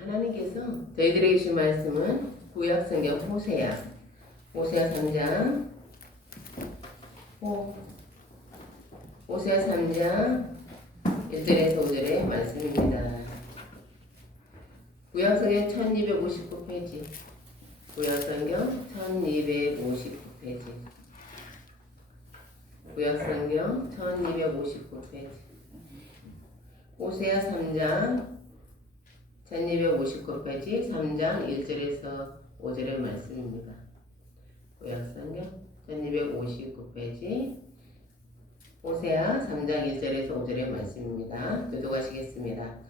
하나님께서 저희들에게 주신 말씀은 구약성경 호세아 3장 호세아 3장 1절에서 5절의 말씀입니다. 구약성경 1259페이지 구약성경 1259페이지 구약성경 1259페이지 호세아 3장 1259페이지 3장 1절에서 5절의 말씀입니다. 구약성경 1259페이지 호세아 3장 1절에서 5절의 말씀입니다. 교독하시겠습니다.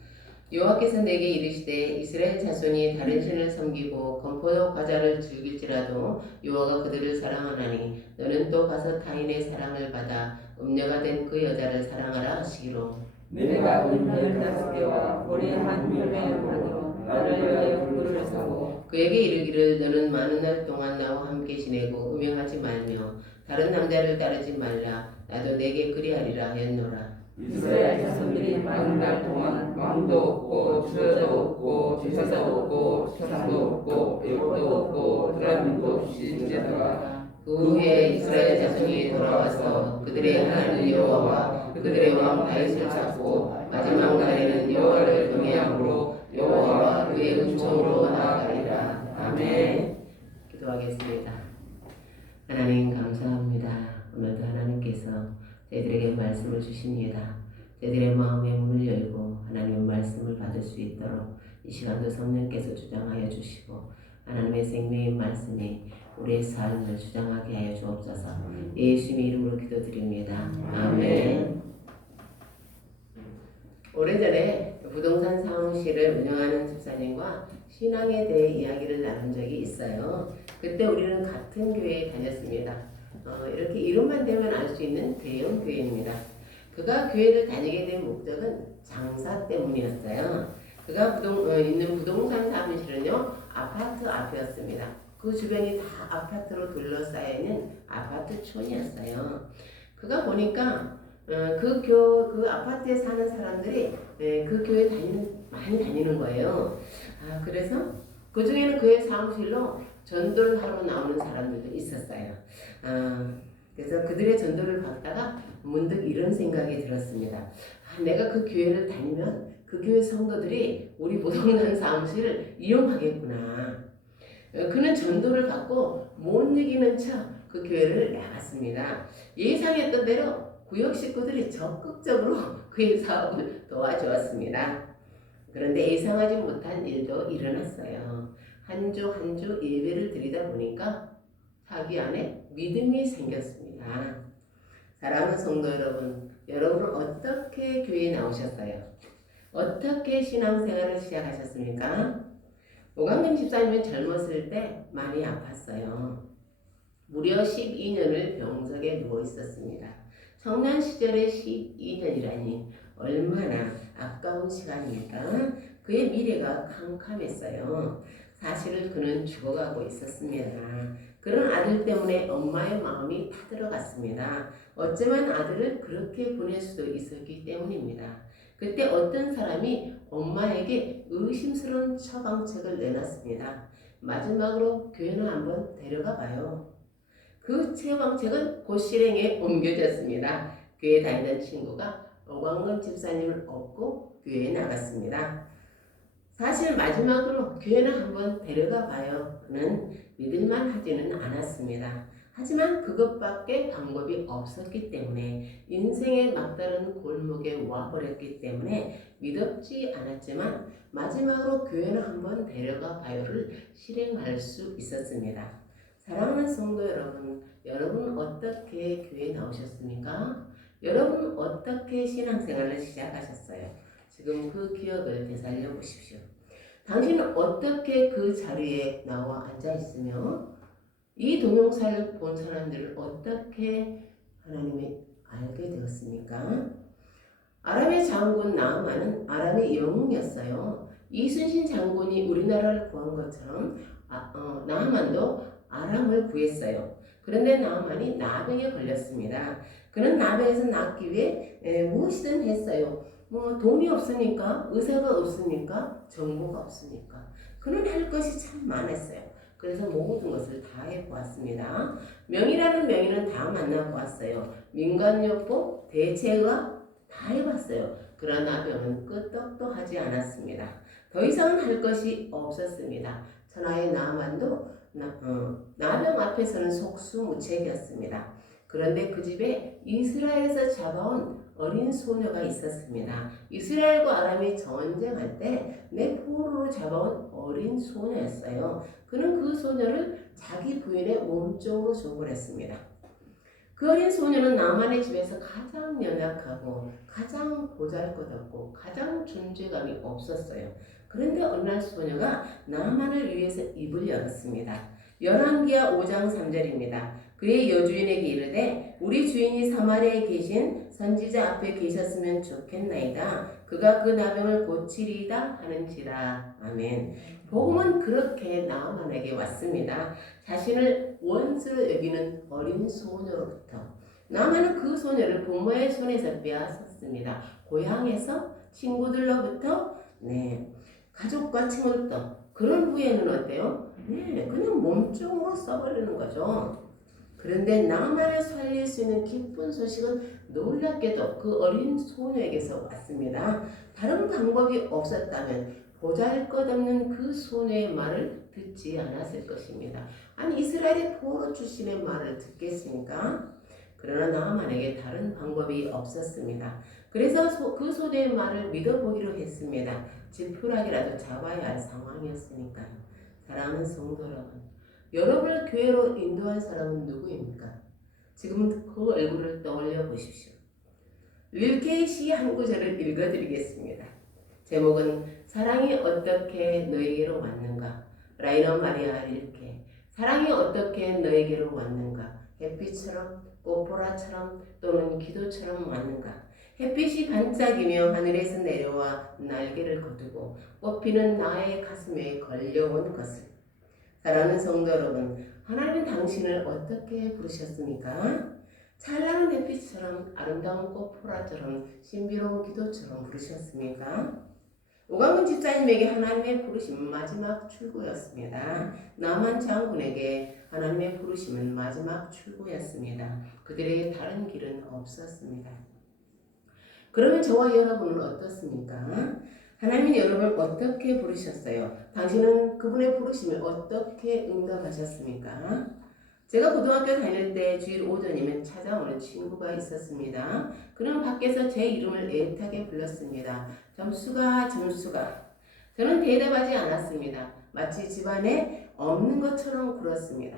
여호와께서 내게 이르시되 이스라엘 자손이 다른 신을 섬기고 건포도 과자를 즐길지라도 여호와가 그들을 사랑하나니 너는 또 가서 타인의 사랑을 받아 음녀가 된 그 여자를 사랑하라 하시기로 내가 은밀 다스려와 우리 한 율매의 하기로 나를 위하여 그를 사고 그에게 이르기를 너는 많은 날 동안 나와 함께 지내고 음행하지 말며 다른 남자를 따르지 말라 나도 내게 그리하리라 하였노라. 이스라엘 자손들이 많은 날 동안 왕도 없고 주저도 없고 제사도 없고 천사도 없고 애국도 없고 드라민도 없이 지내다가 그 후에 이스라엘 자손이 돌아와서 그들의 하나님 여호와와 그들의 왕 다윗을 찾고 마지막 날에는 여호와를 경외함으로 여호와와 그의 은총으로 나아가리라. 아멘. 기도하겠습니다. 하나님 감사합니다. 오늘도 하나님께서 저희들에게 말씀을 주십니다. 저희들의 마음의 문을 열고 하나님의 말씀을 받을 수 있도록 이 시간도 성령께서 주장하여 주시고 하나님의 생명의 말씀이 우리의 삶을 주장하게 하여 주옵소서. 예수님의 이름으로 기도드립니다. 아멘. 오래전에 부동산 사무실을 운영하는 집사님과 신앙에 대해 이야기를 나눈 적이 있어요. 그때 우리는 같은 교회에 다녔습니다. 이렇게 이름만 대면 알 수 있는 대형 교회입니다. 그가 교회를 다니게 된 목적은 장사 때문이었어요. 그가 있는 부동산 사무실은요 아파트 앞이었습니다. 그 주변이 다 아파트로 둘러싸여 있는 아파트촌이었어요. 그가 보니까 그 아파트에 사는 사람들이 그 교회 많이 다니는 거예요. 그래서 그 중에는 그의 사무실로 전도를 하러 나오는 사람들도 있었어요. 그래서 그들의 전도를 받다가 문득 이런 생각이 들었습니다. 내가 그 교회를 다니면 그 교회 성도들이 우리 부동산 사무실을 이용하겠구나. 그는 전도를 받고 못 이기는 척 그 교회를 나갔습니다. 예상했던 대로 구역 식구들이 적극적으로 그의 사업을 도와주었습니다. 그런데 예상하지 못한 일도 일어났어요. 한 주 한 주 예배를 드리다 보니까 자기 안에 믿음이 생겼습니다. 사랑하는 성도 여러분, 여러분은 어떻게 교회에 나오셨어요? 어떻게 신앙생활을 시작하셨습니까? 오강림 집사님은 젊었을 때 많이 아팠어요. 무려 12년을 병석에 누워 있었습니다. 청년 시절에 12년이라니 얼마나 아까운 시간입니까? 그의 미래가 캄캄했어요. 사실 그는 죽어가고 있었습니다. 그런 아들 때문에 엄마의 마음이 타들어갔습니다. 어쩌면 아들을 그렇게 보낼 수도 있었기 때문입니다. 그때 어떤 사람이 엄마에게 의심스러운 처방책을 내놨습니다. 마지막으로 교회는 한번 데려가 봐요. 그 처방책은 곧 실행에 옮겨졌습니다. 교회 다니던 친구가 오광근 집사님을 업고 교회에 나갔습니다. 사실 마지막으로 교회는 한번 데려가 봐요는 믿을만 하지는 않았습니다. 하지만 그것밖에 방법이 없었기 때문에 인생의 막다른 골목에 와버렸기 때문에 믿었지 않았지만 마지막으로 교회는 한번 데려가 봐요를 실행할 수 있었습니다. 사랑하는 성도 여러분, 여러분 어떻게 교회에 나오셨습니까? 여러분 어떻게 신앙생활을 시작하셨어요? 지금 그 기억을 되살려 보십시오. 당신은 어떻게 그 자리에 나와 앉아 있으며 이 동영상을 본 사람들을 어떻게 하나님이 알게 되었습니까? 아람의 장군 나아만은 아람의 영웅이었어요. 이순신 장군이 우리나라를 구한 것처럼 나아만도 아람을 구했어요. 그런데 나아만이 나병에 걸렸습니다. 그는 나병에서 낫기 위해 무엇이든 했어요. 뭐 돈이 없으니까, 의사가 없으니까, 정보가 없으니까. 그는 할 것이 참 많았어요. 그래서 모든 것을 다 해보았습니다. 명의라는 명의는 다 만나보았어요. 민간요법, 대체의학 다 해봤어요. 그러나 병은 끄떡도 하지 않았습니다. 더 이상은 할 것이 없었습니다. 천하의 나만도 나병 앞에서는 속수무책이었습니다. 그런데 그 집에 이스라엘에서 잡아온 어린 소녀가 있었습니다. 이스라엘과 아람이 전쟁할 때 포로로 잡아온 어린 소녀였어요. 그는 그 소녀를 자기 부인의 몸종으로 줘버렸습니다. 그 어린 소녀는 나만의 집에서 가장 연약하고 가장 보잘것없고 가장 존재감이 없었어요. 그런데 어느 날 소녀가 나만을 위해서 입을 열었습니다. 열왕기하 5장 3절입니다. 그의 여주인에게 이르되 우리 주인이 사마리아에 계신 선지자 앞에 계셨으면 좋겠나이다. 그가 그 나병을 고치리이다 하는지라. 아멘. 복음은 그렇게 나아만에게 왔습니다. 자신을 원수로 여기는 어린 소녀로부터. 나아만은 그 소녀를 부모의 손에서 빼앗았습니다. 고향에서 친구들로부터 가족과 친구들부터. 그런 후에는 어때요? 그냥 몸종으로 써버리는 거죠. 그런데 나만을 살릴 수 있는 기쁜 소식은 놀랍게도 그 어린 소녀에게서 왔습니다. 다른 방법이 없었다면 보잘것없는 그 소녀의 말을 듣지 않았을 것입니다. 아니 이스라엘의 포로 출신의 말을 듣겠습니까? 그러나 나만에게 다른 방법이 없었습니다. 그래서 그 소녀의 말을 믿어보기로 했습니다. 지푸라기라도 잡아야 할 상황이었으니까요. 사랑하는 성도 여러분, 여러분을 교회로 인도한 사람은 누구입니까? 지금 그 얼굴을 떠올려 보십시오. 릴케의 시 한 구절을 읽어드리겠습니다. 제목은 사랑이 어떻게 너에게로 왔는가? 라이너 마리아 릴케. 사랑이 어떻게 너에게로 왔는가? 햇빛처럼, 꽃보라처럼 또는 기도처럼 왔는가? 햇빛이 반짝이며 하늘에서 내려와 날개를 거두고 꽃피는 나의 가슴에 걸려온 것을. 사랑하는 성도 여러분, 하나님은 당신을 어떻게 부르셨습니까? 찬란한 햇빛처럼, 아름다운 꽃보라처럼, 신비로운 기도처럼 부르셨습니까? 오광근 집사님에게 하나님의 부르심은 마지막 출구였습니다. 나만 장군에게 하나님의 부르심은 마지막 출구였습니다. 그들에게 다른 길은 없었습니다. 그러면 저와 여러분은 어떻습니까? 하나님은 여러분을 어떻게 부르셨어요? 당신은 그분의 부르심을 어떻게 응답하셨습니까? 제가 고등학교 다닐 때 주일 오전이면 찾아오는 친구가 있었습니다. 그는 밖에서 제 이름을 애타게 불렀습니다. 점수가. 저는 대답하지 않았습니다. 마치 집안에 없는 것처럼 굴었습니다.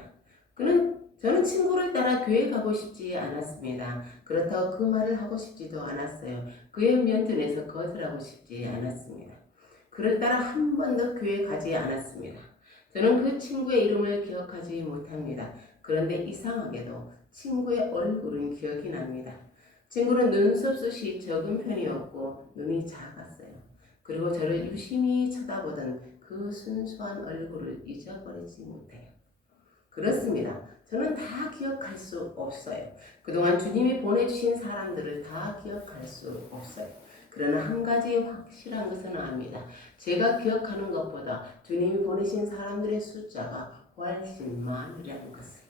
저는 친구를 따라 교회 가고 싶지 않았습니다. 그렇다고 그 말을 하고 싶지도 않았어요. 그의 면전에서 거절하고 싶지 않았습니다. 그를 따라 한 번도 교회 가지 않았습니다. 저는 그 친구의 이름을 기억하지 못합니다. 그런데 이상하게도 친구의 얼굴은 기억이 납니다. 친구는 눈썹숱이 적은 편이었고 눈이 작았어요. 그리고 저를 유심히 쳐다보던 그 순수한 얼굴을 잊어버리지 못해요. 그렇습니다. 저는 다 기억할 수 없어요. 그동안 주님이 보내주신 사람들을 다 기억할 수 없어요. 그러나 한 가지 확실한 것은 압니다. 제가 기억하는 것보다 주님이 보내신 사람들의 숫자가 훨씬 많으라는 것을.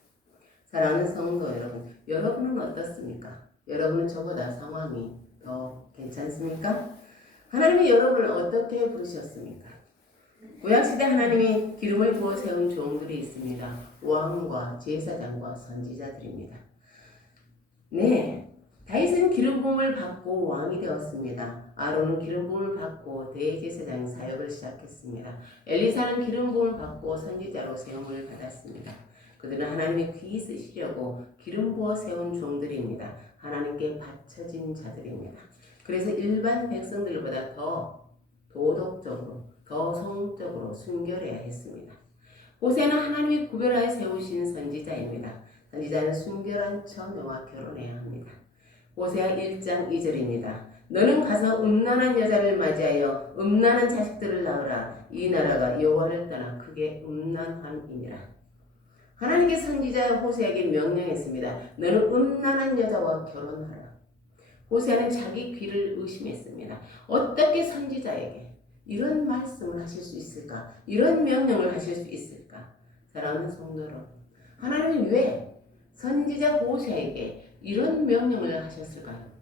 사랑하는 성도 여러분, 여러분은 어떻습니까? 여러분은 저보다 상황이 더 괜찮습니까? 하나님이 여러분을 어떻게 부르셨습니까? 구약시대 하나님이 기름을 부어 세운 종들이 있습니다. 왕과 제사장과 선지자들입니다. 다윗은 기름 부음을 받고 왕이 되었습니다. 아론은 기름 부음을 받고 대제사장 사역을 시작했습니다. 엘리사는 기름 부음을 받고 선지자로 세움을 받았습니다. 그들은 하나님의 귀 쓰시려고 기름 부어 세운 종들입니다. 하나님께 바쳐진 자들입니다. 그래서 일반 백성들보다 더 도덕적으로, 더 성적으로 순결해야 했습니다. 호세는 하나님이 구별하여 세우신 선지자입니다. 선지자는 순결한 처녀와 결혼해야 합니다. 호세아 1장 2절입니다. 너는 가서 음란한 여자를 맞이하여 음란한 자식들을 낳으라. 이 나라가 여호와를 떠나 크게 음란함이니라. 하나님께 선지자 호세에게 명령했습니다. 너는 음란한 여자와 결혼하라. 호세아는 자기 귀를 의심했습니다. 어떻게 선지자에게 이런 말씀을 하실 수 있을까? 이런 명령을 하실 수 있을까? 사랑하는 성도 여러분, 하나님은 왜 선지자 호세아에게 이런 명령을 하셨을까요?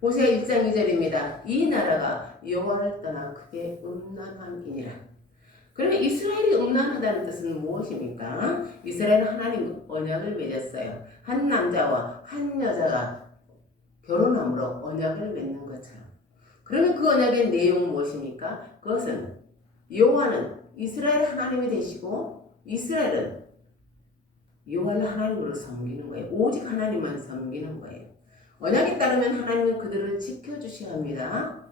호세아 1장 2절입니다. 이 나라가 여호와를 떠나 크게 음란함이니라. 그러면 이스라엘이 음란하다는 뜻은 무엇입니까? 이스라엘은 하나님과 언약을 맺었어요. 한 남자와 한 여자가 결혼함으로 언약을 맺는 것처럼. 그러면 그 언약의 내용은 무엇입니까? 그것은 여호와는 이스라엘 하나님이 되시고 이스라엘은 여호와를 하나님으로 섬기는 거예요. 오직 하나님만 섬기는 거예요. 언약에 따르면 하나님은 그들을 지켜주셔야 합니다.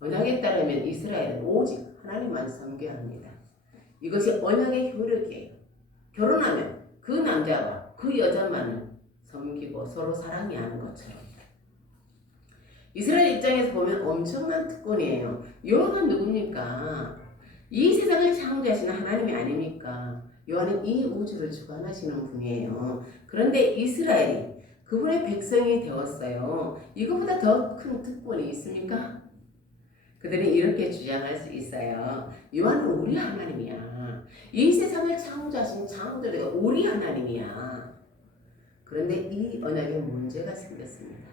언약에 따르면 이스라엘은 오직 하나님만 섬겨야 합니다. 이것이 언약의 효력이에요. 결혼하면 그 남자와 그 여자만을 섬기고 서로 사랑해야 하는 것처럼. 이스라엘 입장에서 보면 엄청난 특권이에요. 여호와가 누굽니까? 이 세상을 창조하시는 하나님이 아닙니까? 여호와는 이 우주를 주관하시는 분이에요. 그런데 이스라엘이 그분의 백성이 되었어요. 이거보다 더 큰 특권이 있습니까? 그들은 이렇게 주장할 수 있어요. 여호와는 우리 하나님이야. 이 세상을 창조하신 창조주가 우리 하나님이야. 그런데 이 언약에 문제가 생겼습니다.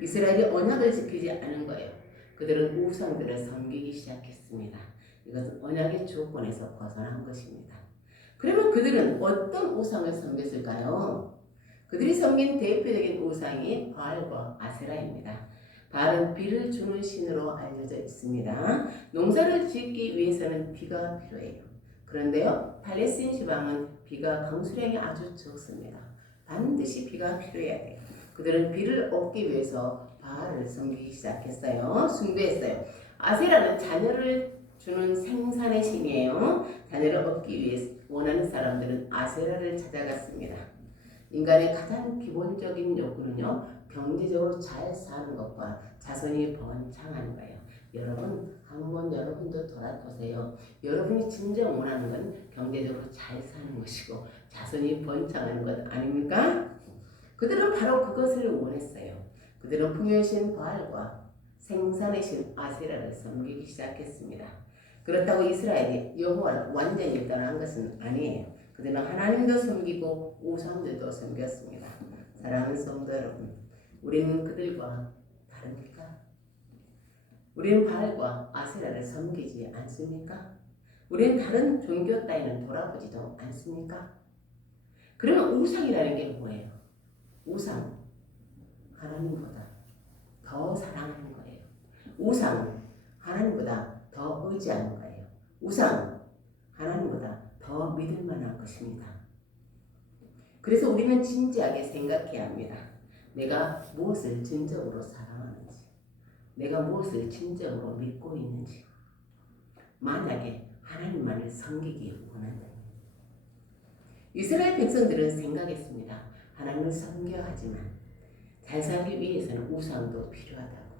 이스라엘이 언약을 지키지 않은 거예요. 그들은 우상들을 섬기기 시작했습니다. 이것은 언약의 조건에서 벗어난 것입니다. 그러면 그들은 어떤 우상을 섬겼을까요? 그들이 섬긴 대표적인 우상이 바알과 아세라입니다. 바알은 비를 주는 신으로 알려져 있습니다. 농사를 짓기 위해서는 비가 필요해요. 그런데요, 팔레스틴 지방은 비가 강수량이 아주 적습니다. 반드시 비가 필요해야 돼요. 그들은 비를 얻기 위해서 바알을 섬기기 시작했어요. 숭배했어요. 아세라는 자녀를 주는 생산의 신이에요. 자녀를 얻기 위해 원하는 사람들은 아세라를 찾아갔습니다. 인간의 가장 기본적인 욕구는요, 경제적으로 잘 사는 것과 자손이 번창하는 거예요. 여러분, 한번 여러분도 돌아보세요. 여러분이 진정 원하는 건 경제적으로 잘 사는 것이고 자손이 번창하는 것 아닙니까? 그들은 바로 그것을 원했어요. 그들은 풍요의 신 바알과 생산의 신 아세라를 섬기기 시작했습니다. 그렇다고 이스라엘이 여호와를 완전히 떠난 것은 아니에요. 그들은 하나님도 섬기고 우상들도 섬겼습니다. 사랑하는 성도 여러분, 우리는 그들과 다릅니까? 우리는 바알과 아세라를 섬기지 않습니까? 우리는 다른 종교 따위는 돌아보지도 않습니까? 그러면 우상이라는 게 뭐예요? 우상, 하나님보다 더 사랑하는 거예요. 우상, 하나님보다 더 의지하는 거예요. 우상, 하나님보다 더 믿을 만한 것입니다. 그래서 우리는 진지하게 생각해야 합니다. 내가 무엇을 진정으로 사랑하는지, 내가 무엇을 진정으로 믿고 있는지. 만약에 하나님만을 섬기기 원한다면 이스라엘 백성들은 생각했습니다. 하나님을 섬겨야 하지만 잘 살기 위해서는 우상도 필요하다고.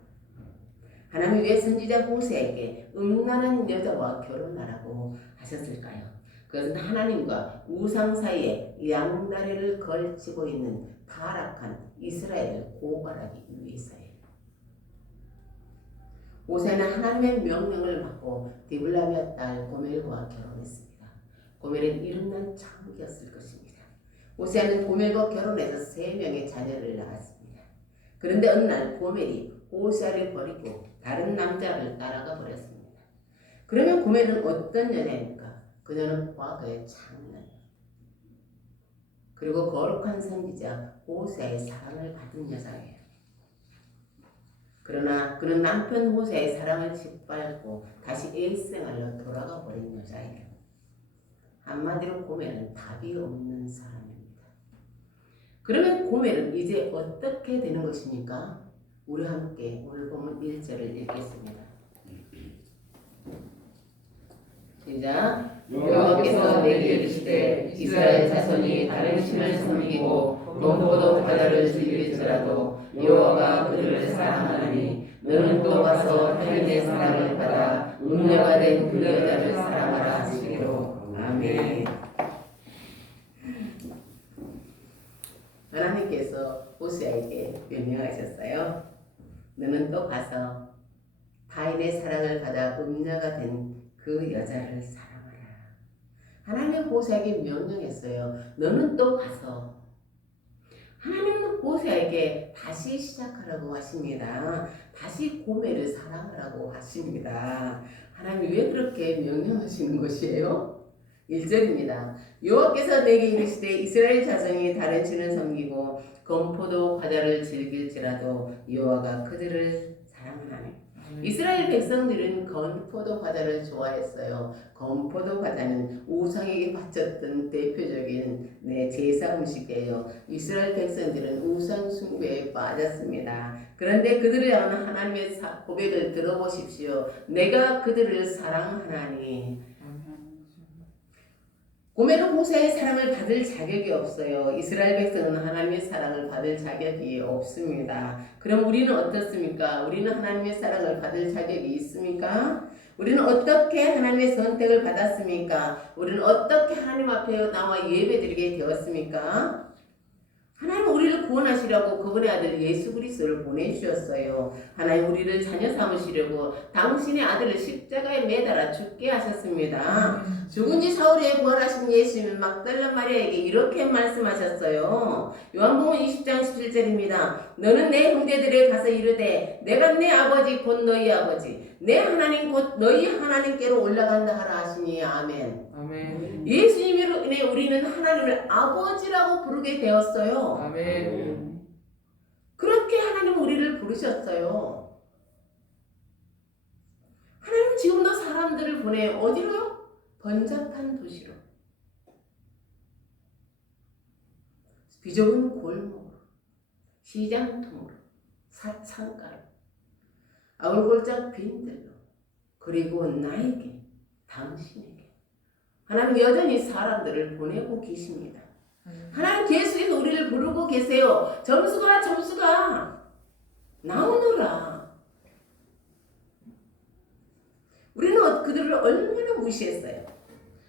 하나님이 왜 선지자 호세에게 음란한 여자와 결혼하라고 하셨을까요? 그것은 하나님과 우상 사이에 양다리를 걸치고 있는 타락한 이스라엘을 고발하기 위해서예요. 호세는 하나님의 명령을 받고 디블라미아 딸 고멜과 결혼했습니다. 고멜은 이름난 창기였을 것입니다. 호세아는 고멜과 결혼해서 3명의 자녀를 낳았습니다. 그런데 어느 날 고멜이 호세아를 버리고 다른 남자를 따라가 버렸습니다. 그러면 고멜은 어떤 여자입니까? 그녀는 과거의 창녀예요. 그리고 거룩한 선지자 호세아의 사랑을 받은 여자예요. 그러나 그는 남편 호세아의 사랑을 짓밟고 다시 일생활로 돌아가 버린 여자예요. 한마디로 고멜은 답이 없는 사람입니다. 그러면 고멜은 이제 어떻게 되는 것입니까? 우리 함께 오늘 본문 1절을 읽겠습니다. 시작. 여호와께서 내게 이르시되 이스라엘 자손이 다른 신을 섬기고 농포도 과자를 즐길지라도 여호와가 그들을 사랑하나니 너는 또 가서 타인의 사랑을 받아 음녀가 된 그 여자를 사랑하라 하시기로. 아멘. 하나님께서 호세아에게 명령하셨어요. 너는 또 가서 타인의 사랑을 받아 음녀가 된 그 여자를 사랑하라. 하나님의 보호자에게 명령했어요. 너는 또 가서 하나님은 보호자에게 다시 시작하라고 하십니다. 다시 고멜을 사랑하라고 하십니다. 하나님이 왜 그렇게 명령하시는 것이에요? 1절입니다. 여호와께서 내게 이르시되 이스라엘 자손이 다른 신을 섬기고 건포도 과자를 즐길지라도 여호와가 그들을 사랑하나니. 이스라엘 백성들은 건포도 과자를 좋아했어요. 건포도 과자는 우상에게 바쳤던 대표적인 제사 음식이에요. 이스라엘 백성들은 우상 숭배에 빠졌습니다. 그런데 그들을 향한 하나님의 고백을 들어보십시오. 내가 그들을 사랑하나니. 고멜은 모세의 사랑을 받을 자격이 없어요. 이스라엘 백성은 하나님의 사랑을 받을 자격이 없습니다. 그럼 우리는 어떻습니까? 우리는 하나님의 사랑을 받을 자격이 있습니까? 우리는 어떻게 하나님의 선택을 받았습니까? 우리는 어떻게 하나님 앞에 나와 예배드리게 되었습니까? 하나님은 우리를 구원하시려고 그분의 아들 예수 그리스도를 보내주셨어요. 하나님 우리를 자녀 삼으시려고 당신의 아들을 십자가에 매달아 죽게 하셨습니다. 죽은 지 사흘에 부활하신 예수님은 막달라 마리아에게 이렇게 말씀하셨어요. 요한복음 20장 17절입니다. 너는 내 형제들에 가서 이르되 내가 내 아버지 곧 너희 아버지 내 하나님 곧 너희 하나님께로 올라간다 하라 하시니. 아멘. 아멘. 예수님으로 인해 우리는 하나님을 아버지라고 부르게 되었어요. 아멘. 그렇게 하나님은 우리를 부르셨어요. 하나님은 지금도 사람들을 보내요. 어디로요? 번잡한 도시로, 비좁은 골목으로, 시장통으로, 사창가로, 아울골짝 빈들로, 그리고 나에게, 당신에게 하나님 여전히 사람들을 보내고 계십니다. 하나님 계속해서 우리를 부르고 계세요. 점수가 나오너라. 우리는 그들을 얼마나 무시했어요.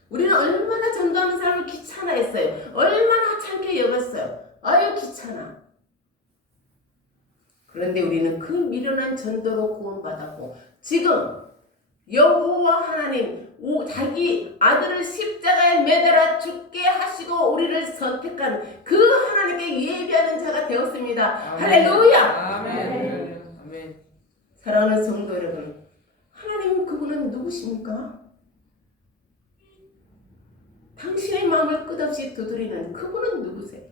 우리는 얼마나 전도하는 사람을 귀찮아했어요. 얼마나 하찮게 여겼어요. 아유 귀찮아. 그런데 우리는 그 미련한 전도로 구원받았고 지금 여호와 하나님 자기 아들을 십자가에 매달아 죽게 하시고 우리를 선택한 그 하나님께 예배하는 자가 되었습니다. 아멘. 할렐루야. 아멘. 아멘. 사랑하는 성도 여러분, 하나님 그분은 누구십니까? 당신의 마음을 끝없이 두드리는 그분은 누구세요?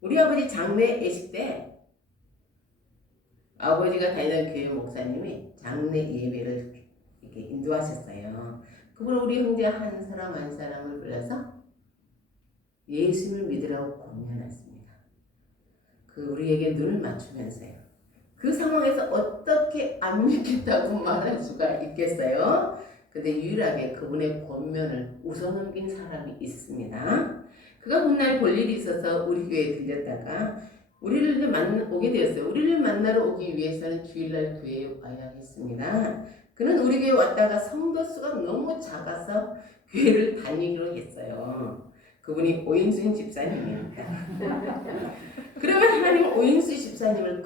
우리 아버지 장례 예식 때 아버지가 다니던 교회 목사님이 장례 예배를 이렇게 인도하셨어요. 그분 우리 형제 한 사람을 불러서 예수님을 믿으라고 권면했습니다. 우리에게 눈을 맞추면서요. 그 상황에서 어떻게 안 믿겠다고 말할 수가 있겠어요? 근데 유일하게 그분의 권면을 웃어넘긴 사람이 있습니다. 그가 훗날 볼 일이 있어서 우리 교회에 들렸다가 우리를 오게 되었어요. 우리를 만나러 오기 위해서는 주일날 교회에 와야 했습니다. 그는 우리 교회에 왔다가 성도 수가 너무 작아서 교회를 다니기로 했어요. 그분이 오인순 집사님입니다. 그러면 하나님은 오인순 집사님을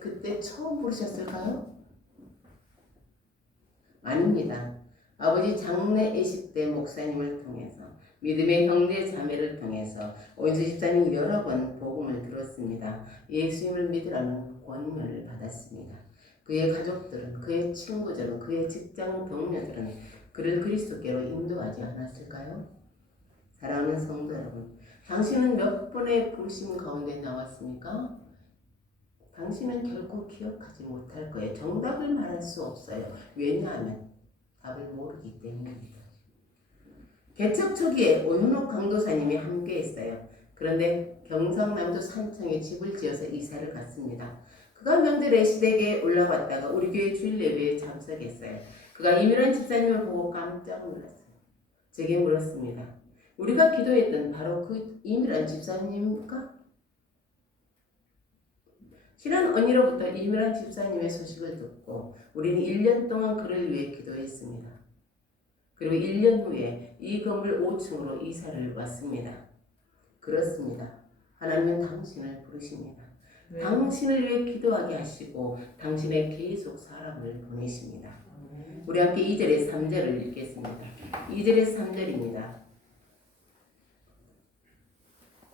그때 처음 부르셨을까요? 아닙니다. 아버지 장례 예식 때 목사님을 통해서 믿음의 형제 자매를 통해서 오인수 집사님이 여러 번 복음을 들었습니다. 예수님을 믿으라는 권면을 받았습니다. 그의 가족들은, 그의 친구들은, 그의 직장 동료들은 그를 그리스도께로 인도하지 않았을까요? 사랑하는 성도 여러분, 당신은 몇 번의 부르심 가운데 나왔습니까? 당신은 결코 기억하지 못할 거예요. 정답을 말할 수 없어요. 왜냐하면 답을 모르기 때문입니다. 개척 초기에 오현옥 강도사님이 함께 했어요. 그런데 경상남도 산청에 집을 지어서 이사를 갔습니다. 그가 명절에 시댁에 올라왔다가 우리 교회 주일 예배에 참석했어요. 그가 이민환 집사님을 보고 깜짝 놀랐어요. 제게 물었습니다. 우리가 기도했던 바로 그 이민환 집사님입니까? 지난 언니로부터 이민환 집사님의 소식을 듣고 우리는 1년 동안 그를 위해 기도했습니다. 그리고 1년 후에 이 건물 5층으로 이사를 왔습니다. 그렇습니다. 하나님은 당신을 부르십니다. 당신을 위해 기도하게 하시고 당신의 계속 사람을 보내십니다. 우리 함께 2절에 3절을 읽겠습니다. 2절에 3절입니다.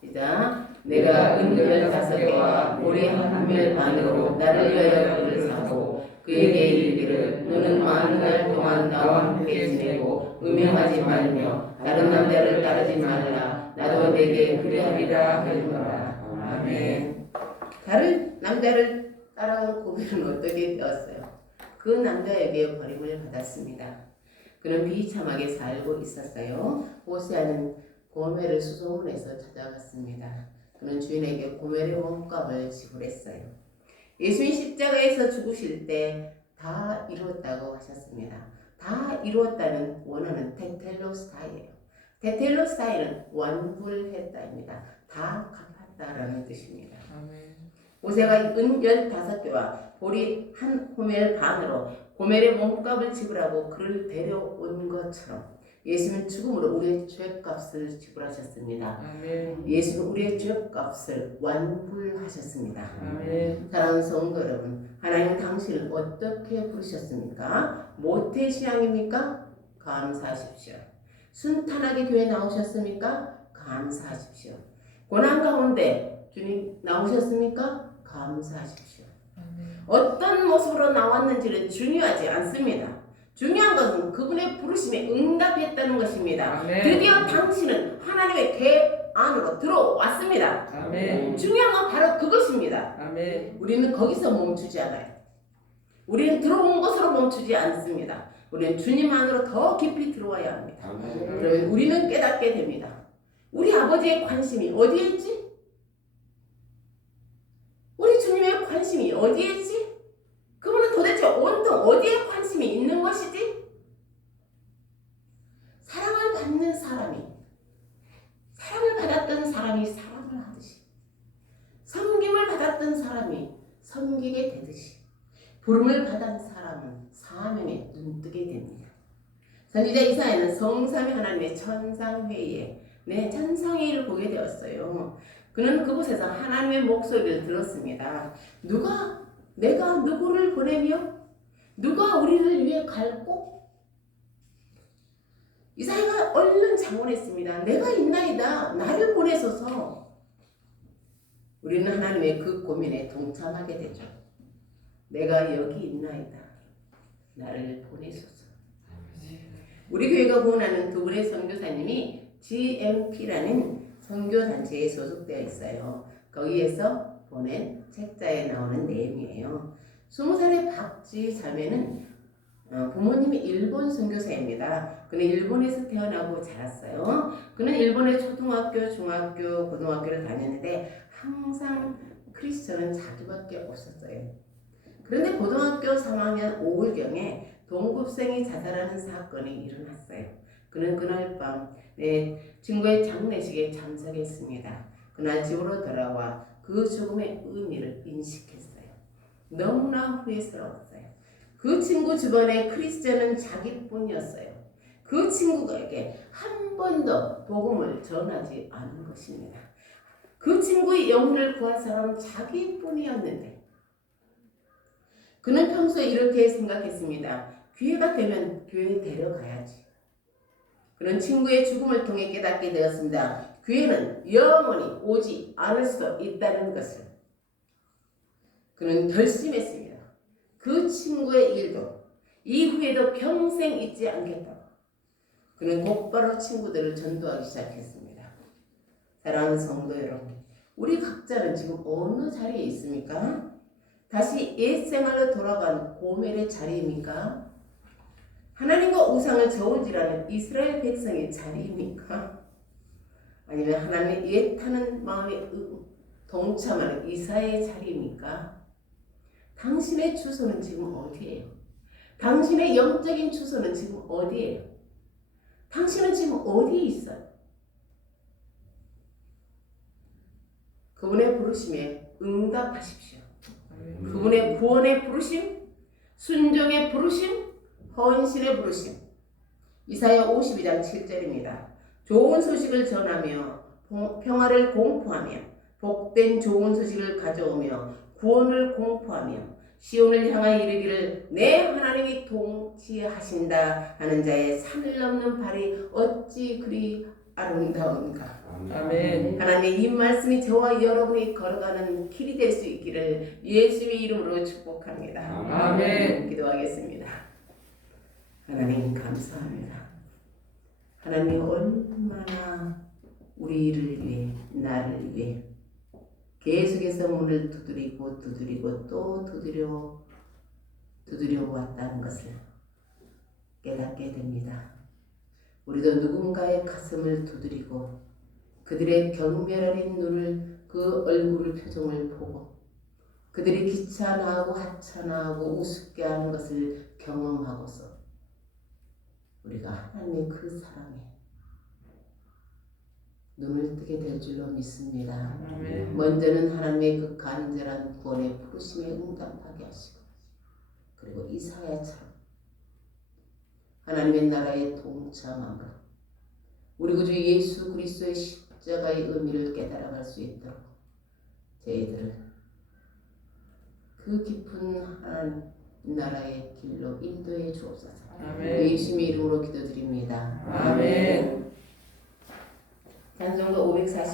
시작. 내가 은 15개와 보리 1멸 반으로 나를 위하여 그를 사고 그에게 이르기를 너는 많은 날 동안 나와 함께 지내고 음행하지 말며 다른 남자를 따르지 말라. 나도 내게 그리하리라 하였노라. 아멘. 다른 남자를 따라온 고멜은 어떻게 되었어요? 그 남자에게 버림을 받았습니다. 그는 비참하게 살고 있었어요. 호세아는 고멜을 수소문해서 찾아갔습니다. 그는 주인에게 고멜의 몸값을 지불했어요. 예수님 십자가에서 죽으실 때 다 이루었다고 하셨습니다. 다 이루었다는 원어는 테텔로스타이예요. 테텔로스타이는 완불했다입니다. 다 갚았다라는 뜻입니다. 호세아가 은 15개와 보리 1호멜 반으로 고멜의 몸값을 지불하고 그를 데려온 것처럼 예수는 죽음으로 우리의 죄값을 지불하셨습니다. 예수는 우리의 죄값을 완불하셨습니다. 사랑하는 성도 여러분, 하나님은 당신을 어떻게 부르셨습니까? 모태신앙입니까? 감사하십시오. 순탄하게 교회 나오셨습니까? 감사하십시오. 고난 가운데 주님 나오셨습니까? 감사하십시오. 어떤 모습으로 나왔는지는 중요하지 않습니다. 중요한 것은 그분의 부르심에 응답했다는 것입니다. 드디어 당신은 하나님의 계획 안으로 들어왔습니다. 중요한 건 바로 그것입니다. 우리는 거기서 멈추지 않아요. 우리는 들어온 것으로 멈추지 않습니다. 우리는 주님 안으로 더 깊이 들어와야 합니다. 그러면 우리는 깨닫게 됩니다. 우리 아버지의 관심이 어디에 있지? 우리 주님의 관심이 어디에 있지? 그분은 도대체 온통 어디에 관심이 있는 것이지? 사랑을 받는 사람이, 사랑을 받았던 사람이 사랑을 하듯이, 섬김을 받았던 사람이 섬기게 되듯이, 부름을 받은 사람은 사명에 눈뜨게 됩니다. 선지자 이사야는 성삼위 하나님의 천상회의에 천상회의를 보게 되었어요. 그는 그곳에서 하나님의 목소리를 들었습니다. 내가 누구를 보내며 누가 우리를 위해 갈고? 이사야가 얼른 장원했습니다. 내가 있나이다. 나를 보내소서. 우리는 하나님의 그 고민에 동참하게 되죠. 내가 여기 있나이다. 나를 보내소서. 우리 교회가 후원하는 두 분의 선교사님이 GMP라는 선교단체에 소속되어 있어요. 거기에서 보낸 책자에 나오는 내용이에요. 20살의 박지 자매는 부모님이 일본 선교사입니다. 그는 일본에서 태어나고 자랐어요. 그는 일본의 초등학교, 중학교, 고등학교를 다녔는데 항상 크리스천은 자기밖에 없었어요. 그런데 고등학교 3학년 5월경에 동급생이 자살하는 사건이 일어났어요. 그는 그날 밤 친구의 장례식에 참석했습니다. 그날 집으로 돌아와 그 죽음의 의미를 인식했어요. 너무나 후회스러웠어요. 그 친구 주변에 크리스천은 자기뿐이었어요. 그 친구에게 한 번도 복음을 전하지 않은 것입니다. 그 친구의 영혼을 구할 사람은 자기뿐이었는데 그는 평소에 이렇게 생각했습니다. 기회가 되면 교회에 데려가야지. 그는 친구의 죽음을 통해 깨닫게 되었습니다. 교회는 영원히 오지 않을 수도 있다는 것을. 그는 결심했습니다. 그 친구의 일도 이후에도 평생 잊지 않겠다고. 그는 곧바로 친구들을 전도하기 시작했습니다. 사랑하는 성도 여러분, 우리 각자는 지금 어느 자리에 있습니까? 다시 옛생활로 돌아간 고멜의 자리입니까? 하나님과 우상을 저울질하는 이스라엘 백성의 자리입니까? 아니면 하나님의 애타는 마음에 동참하는 이사야의 자리입니까? 당신의 주소는 지금 어디예요? 당신의 영적인 주소는 지금 어디예요? 당신은 지금 어디에 있어요? 그분의 부르심에 응답하십시오. 그분의 구원의 부르심, 순종의 부르심, 헌신의 부르심. 이사야 52장 7절입니다. 좋은 소식을 전하며 평화를 공포하며 복된 좋은 소식을 가져오며 구원을 공포하며 시온을 향하여 이르기를 내 하나님이 통치하신다 하는 자의 산을 넘는 발이 어찌 그리 아름다운가. 아멘. 하나님 이 말씀이 저와 여러분이 걸어가는 길이 될 수 있기를 예수의 이름으로 축복합니다. 아멘. 기도하겠습니다. 하나님 감사합니다. 하나님 얼마나 우리를 위해 나를 위해 계속해서 문을 두드리고 또 두드려 왔다는 것을 깨닫게 됩니다. 우리도 누군가의 가슴을 두드리고 그들의 경멸 어린 눈을 그 얼굴을 표정을 보고 그들이 귀찮아하고 하찮아하고 우습게 하는 것을 경험하고서 우리가 하나님의 그 사랑에 눈을 뜨게 될 줄로 믿습니다. 아멘. 먼저는 하나님의 그 간절한 구원의 부르심에 응답하게 하시고 그리고 이사야처럼 하나님의 나라에 동참함으로 우리 구주 예수 그리스도의 십자가의 의미를 깨달아갈 수 있도록 저희들을 그 깊은 하나님 나라의 길로 인도해 주옵소서. 아멘. 예수님의 이름으로 기도드립니다. 아멘. 찬송가 540